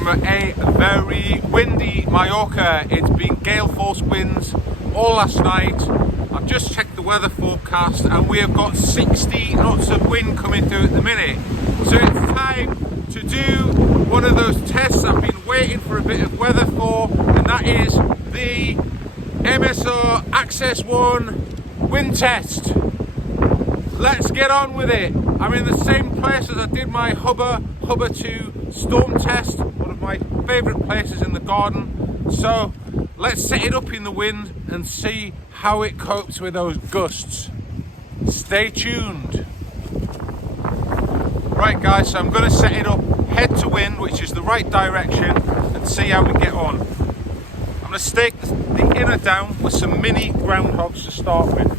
from a very windy Mallorca. It's been gale force winds all last night. I've just checked the weather forecast and we have got 60 knots of wind coming through at the minute. So it's time to do one of those tests I've been waiting for a bit of weather for, and that is the MSR Access 1 wind test. Let's get on with it. I'm in the same place as I did my Hubba 2 storm test, one of my favourite places in the garden. So let's set it up in the wind and see how it copes with those gusts. Stay tuned. Right guys, so I'm going to set it up head to wind, which is the right direction, and see how we get on. I'm going to stake the inner down with some mini groundhogs to start with.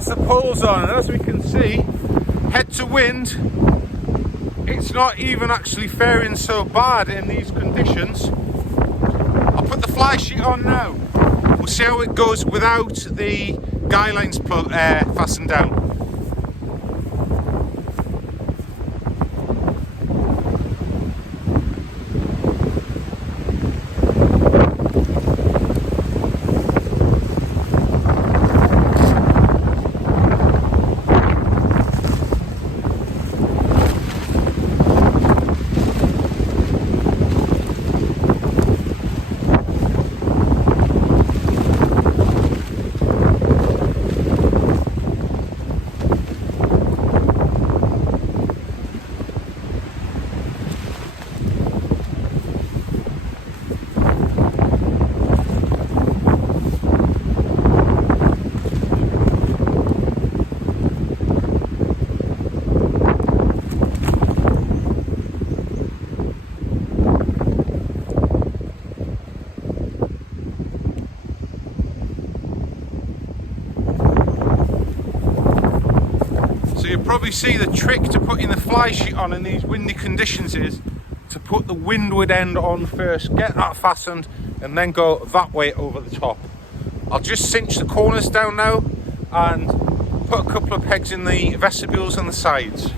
That's the poles on, and as we can see, head to wind, it's not even actually faring so bad in these conditions. I'll put the fly sheet on now. We'll see how it goes without the guy lines fastened down. You'll probably see the trick to putting the fly sheet on in these windy conditions is to put the windward end on first, get that fastened, and then go that way over the top. I'll just cinch the corners down now and put a couple of pegs in the vestibules and the sides.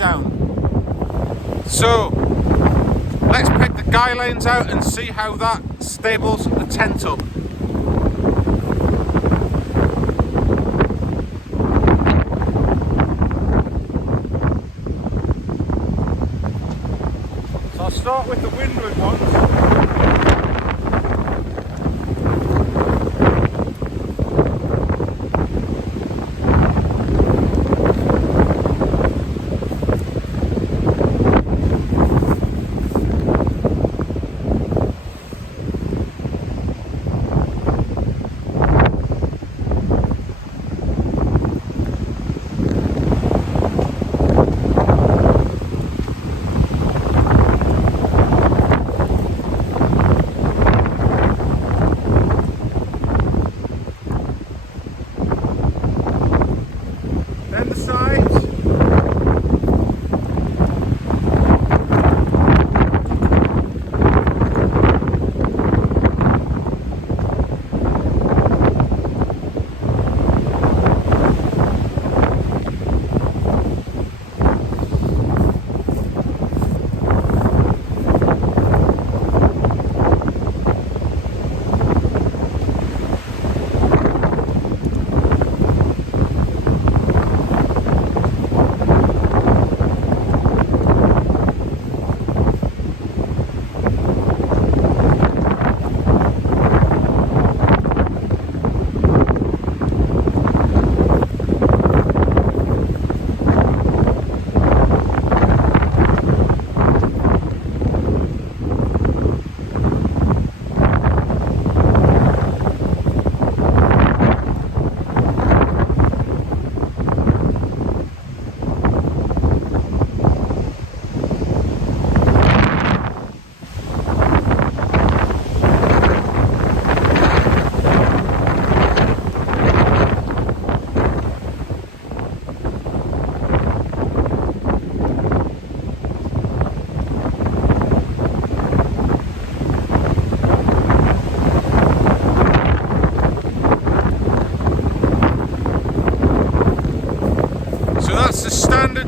down. So let's pick the guy lines out and see how that stables the tent up. So I'll start with the windward ones.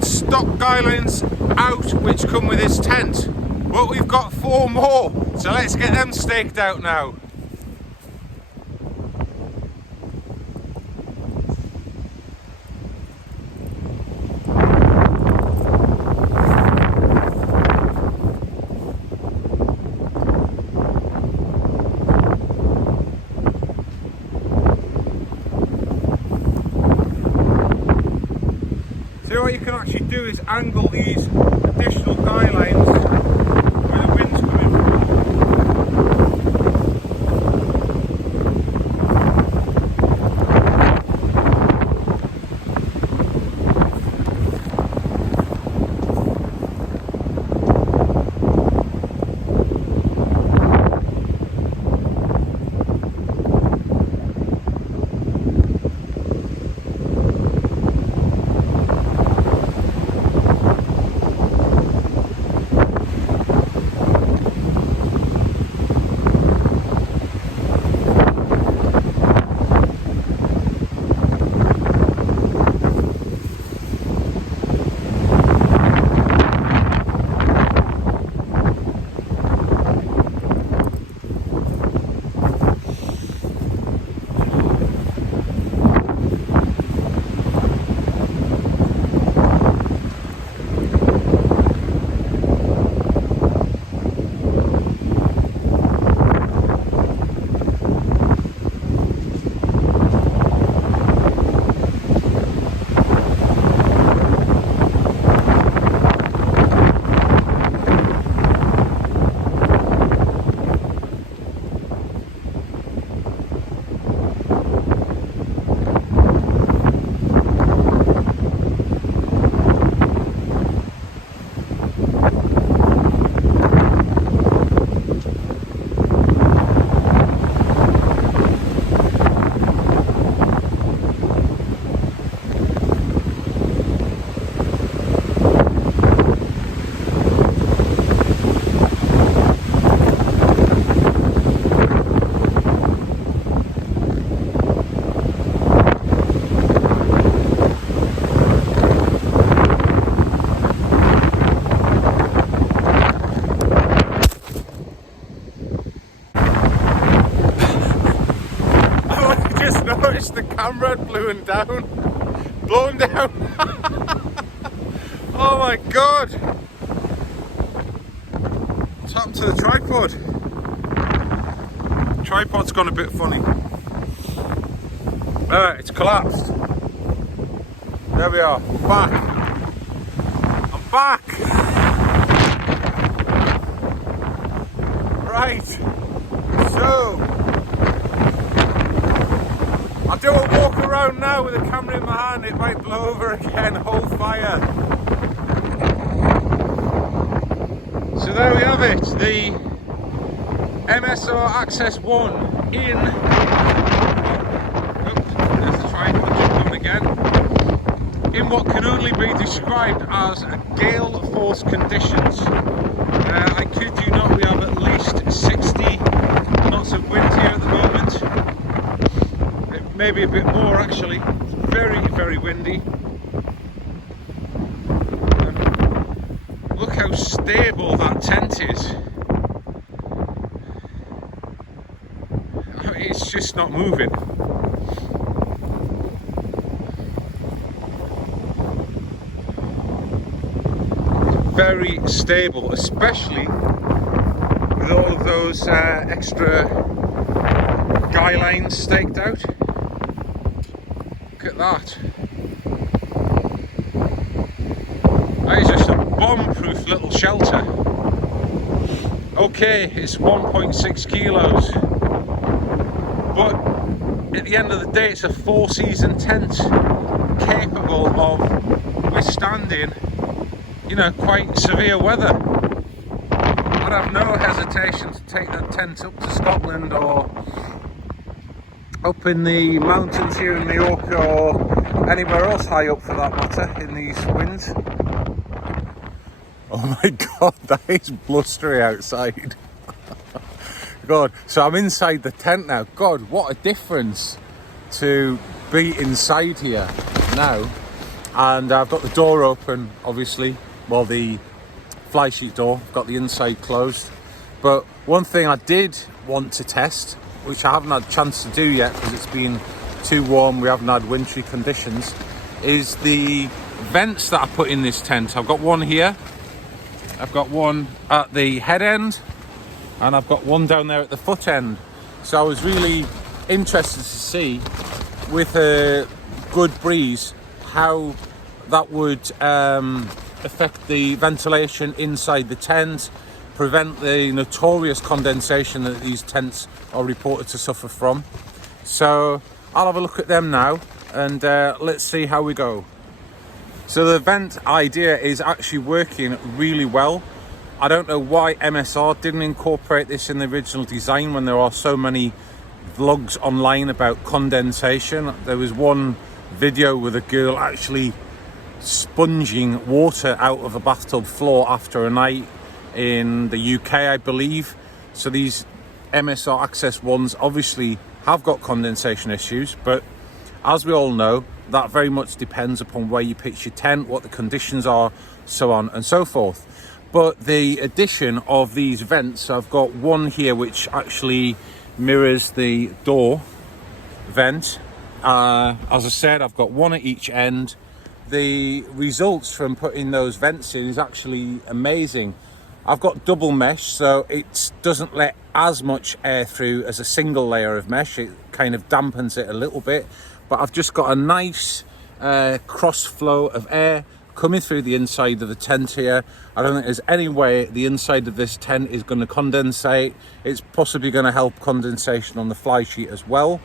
Stock guy lines out which come with his tent, but we've got 4 more, so let's get them staked out now. So what you can actually do is angle these additional guy lines where the wind's coming from. tripod blown down. Blown down. Oh my god. What's happened to the tripod? Tripod's gone a bit funny. It's collapsed. There we are. I'm back. I'm back. Right. So I'll do a walk around now with a camera in my hand. It might blow over again. Hold fire. So there we have it. The MSR Access 1 in. Oops, there's the tripod just coming again. In what can only be described as gale force conditions. I kid you not, we have at least 60 knots of wind here at the moment. Maybe a bit more actually. It's very, very windy. And look how stable that tent is. It's just not moving. Very stable, especially with all of those extra guy lines staked out. Look at that. That is just a bomb-proof little shelter. Okay, it's 1.6 kilos, but at the end of the day, it's a 4-season tent capable of withstanding, you know, quite severe weather. I'd have no hesitation to take that tent up to Scotland or up in the mountains here in Mallorca or anywhere else high up for that matter in these winds. Oh my god, that is blustery outside. God, so I'm inside the tent now. God, what a difference to be inside here now. And I've got the door open, obviously. Well, the Flysheet door, I've got the inside closed. But one thing I did want to test, which I haven't had a chance to do yet because it's been too warm, we haven't had wintry conditions, is the vents that I put in this tent. I've got one here, I've got one at the head end, and I've got one down there at the foot end. So I was really interested to see, with a good breeze, how that would affect the ventilation inside the tent, prevent the notorious condensation that these tents are reported to suffer from. So I'll have a look at them now and let's see how we go. So the vent idea is actually working really well. I don't know why MSR didn't incorporate this in the original design when there are so many vlogs online about condensation. There was one video with a girl actually sponging water out of a bathtub floor after a night in the UK, I believe. So these MSR Access ones obviously have got condensation issues, but as we all know, that very much depends upon where you pitch your tent, what the conditions are, so on and so forth. But the addition of these vents, I've got one here which actually mirrors the door vent. As I said, I've got one at each end. The results from putting those vents in is actually amazing. I've got double mesh, so it doesn't let as much air through as a single layer of mesh. It kind of dampens it a little bit, but I've just got a nice cross flow of air coming through the inside of the tent here. I don't think there's any way the inside of this tent is going to condensate. It's possibly going to help condensation on the Flysheet as well.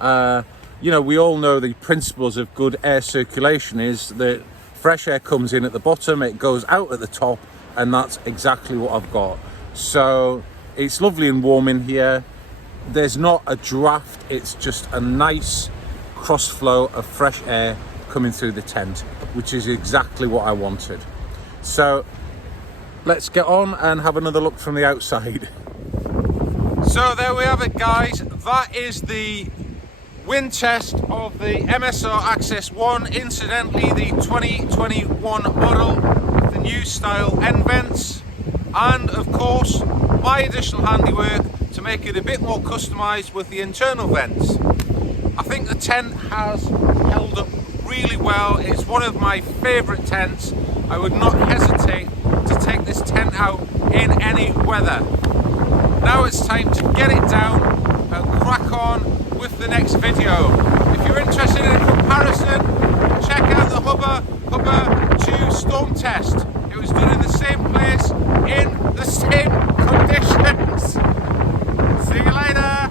You know, we all know the principles of good air circulation is that fresh air comes in at the bottom, it goes out at the top, and that's exactly what I've got. So it's lovely and warm in here. There's not a draft, it's just a nice cross flow of fresh air coming through the tent, which is exactly what I wanted. So let's get on and have another look from the outside. So there we have it, guys. That is the wind test of the MSR Access 1, incidentally the 2021 model with the new style end vents, and of course my additional handiwork to make it a bit more customized with the internal vents. I think the tent has held up really well. It's one of my favourite tents. I would not hesitate to take this tent out in any weather. Now it's time to get it down and crack on with the next video. If you're interested in a comparison, check out the Hubba 2 storm test. It was done in the same place, in the same conditions. See you later.